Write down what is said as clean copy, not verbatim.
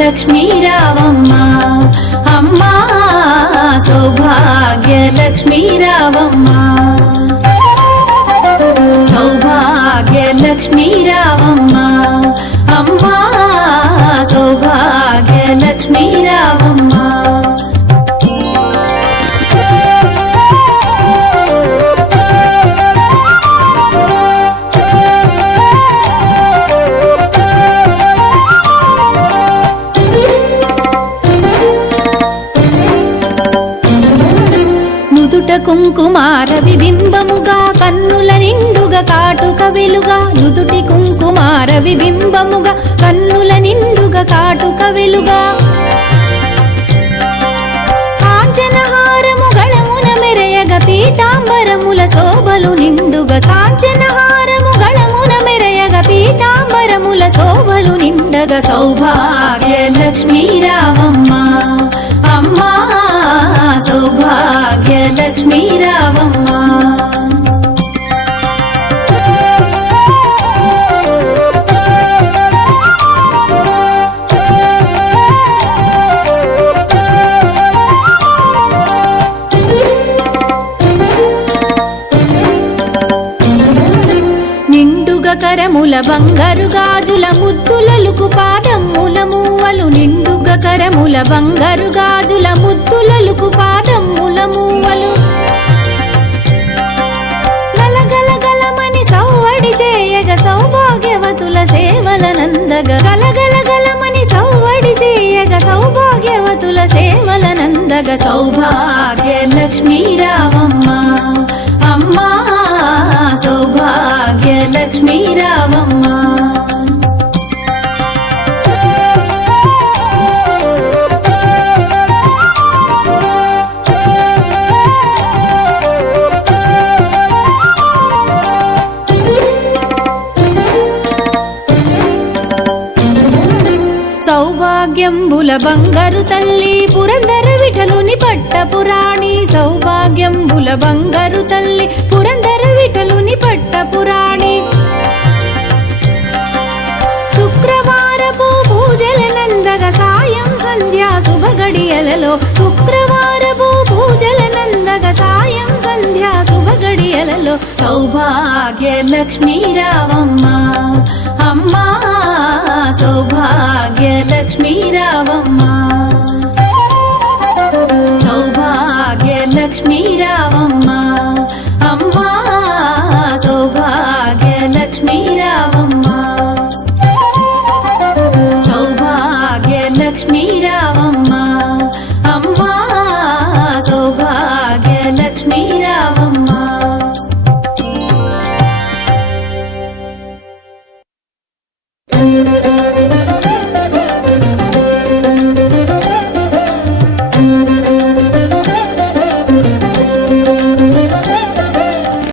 లక్ష్మీ రావమ్మ అమ్మ సౌభాగ్య లక్ష్మీ రావమ్మ సౌభాగ్య లక్ష్మీ రావమ్మ అమ్మ సౌభాగ్య లక్ష్మీ రావమ్మ కుంకుమార విబింబముగా కన్నుల నిండుగా కాటుక వెలుగా నుదుటి కుంకుమార విబింబముగా కన్నుల నిండుగా కాటుక వెలుగా కాంచనహారము గళమున మెరయగ పీతాంబరముల శోభలు నిండుగా కాంచనహారము గళమున మెరయగ పీతాంబరముల శోభలు నిండగా సౌభాగ్య లక్ష్మీ రావమ్మ అమ్మా సౌభాగ్య లక్ష్మీ రావమ్మ నిండుగా కరముల బంగారు గాజుల ముద్దులలుకు పాదమ్ముల మూవలు నిండుగా కరముల బంగారు గాజుల ముద్దులలుకు పాదమ్ముల మూవలు గలగలగలమని సౌవడి చేయగ సౌభాగ్యవతుల సేవల నందగ గలగలగలమని సౌవడి చేయగ సౌభాగ్యవతుల సేవల నందగ సౌభాగ్య లక్ష్మీ రావమ్మ అమ్మా సౌభాగ్య లక్ష్మీ రావమ్మ సౌభాగ్యంబుల బంగారు తల్లి పురందర విఠలుని పట్టపురాణి సౌభాగ్యంబుల బంగారు తల్లి పురందర విఠలుని పట్టపురాణి శుక్రవారపు పూజల నందగ సాయం సంధ్యా శుభగడియలలో శుక్రవారపు పూజల నందగ సాయం సంధ్యా శుభగడియలలో సౌభాగ్య లక్ష్మీ రావమ్మ అమ్మా సౌభాగ్య లక్ష్మీ రావమ్మ సౌభాగ్య లక్ష్మీ రావమ్మ అమ్మా సౌభాగ్య లక్ష్మీ రావమ్మ సౌభాగ్య లక్ష్మీ రావమ్మ అమ్మా సౌభాగ్య లక్ష్మీ రావమ్మ